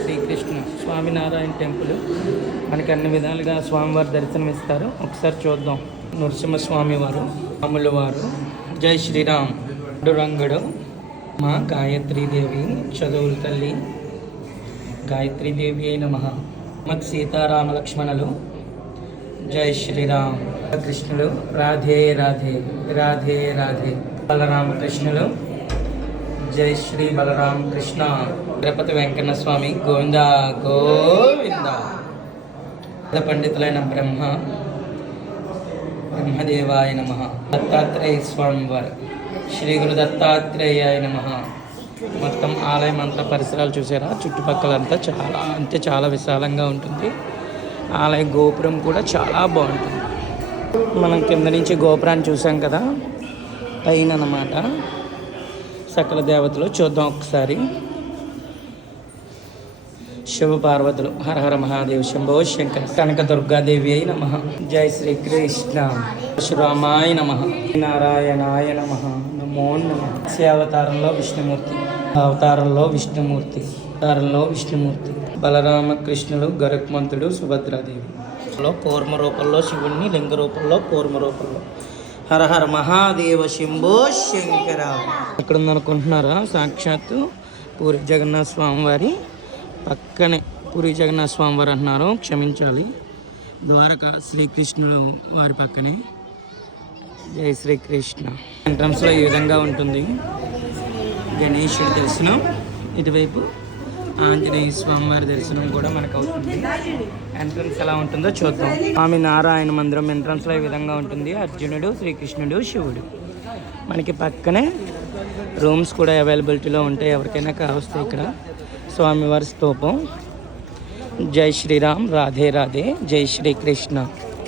Srikrishna Swaminarayan temple. మనకి అన్ని విధాలుగా స్వామివారి దర్శనం ఇస్తారు. ఒకసారి చూద్దాం. నరసింహస్వామి వారు, రాముల వారు, జై శ్రీరామ్, రంగుడు మా గాయత్రీదేవి, చదువుల తల్లి గాయత్రీదేవి అయిన మహా మత్ సీతారామ లక్ష్మణులు, జై శ్రీరామ్. కృష్ణులు, రాధే రాధే రాధే రాధే. బలరామకృష్ణులు, జై శ్రీ బలరామ కృష్ణ. తిరుపతి వెంకన్న స్వామి, గోవింద గోవింద. పండితులైన బ్రహ్మదేవాయ నమః. దత్తాత్రేయ స్వామి వారు, శ్రీ గురు దత్తాత్రేయాయ నమః. మొత్తం ఆలయం అంతా పరిసరాలు చూసారా? చుట్టుపక్కలంతా చాలా విశాలంగా ఉంటుంది. ఆలయ గోపురం కూడా చాలా బాగుంటుంది. మనం కింద నుంచి గోపురాన్ని చూసాం కదా, పైన అన్నమాట సకల దేవతలు. చూద్దాం ఒకసారి. శివ పార్వతులు, హర హర మహాదేవ్ శంభో శంకర. కనక దుర్గాదేవి అయి నమః. జై శ్రీకృష్ణ. పరశురామాయ నమః. నారాయణాయ నమః. నమో నమః. అవతారంలో విష్ణుమూర్తి, అవతారంలో విష్ణుమూర్తి. బలరామకృష్ణులు, గరుత్మంతుడు, సుభద్రాదేవి. కూర్మ రూపంలో శివుణ్ణి, లింగ రూపంలో కూర్మ రూపంలో. హర హర మహాదేవ శంభో శంకర. ఇక్కడ ఉందనుకుంటున్నారా? సాక్షాత్తు పూరి జగన్నాథ స్వామి వారి పక్కనే. పూరి జగన్నాథ స్వామి వారు అంటున్నారు, క్షమించాలి. ద్వారకా శ్రీకృష్ణుడు వారి పక్కనే. జై శ్రీకృష్ణ. ఎంట్రన్స్లో ఈ విధంగా ఉంటుంది. గణేశుడి దర్శనం ఇటువైపు, ఆంజనేయ స్వామి వారి దర్శనం కూడా మనకు అవుతుంది. ఎంట్రన్స్ ఎలా ఉంటుందో చూద్దాం. స్వామి నారాయణ మందిరం ఎంట్రన్స్లో ఈ విధంగా ఉంటుంది. అర్జునుడు, శ్రీకృష్ణుడు, శివుడు. మనకి పక్కనే రూమ్స్ కూడా అవైలబిలిటీలో ఉంటాయి ఎవరికైనా కావస్తే. ఇక్కడ స్వామివారి స్తూపం. జై శ్రీరామ్, రాధే రాధే, జై శ్రీకృష్ణ.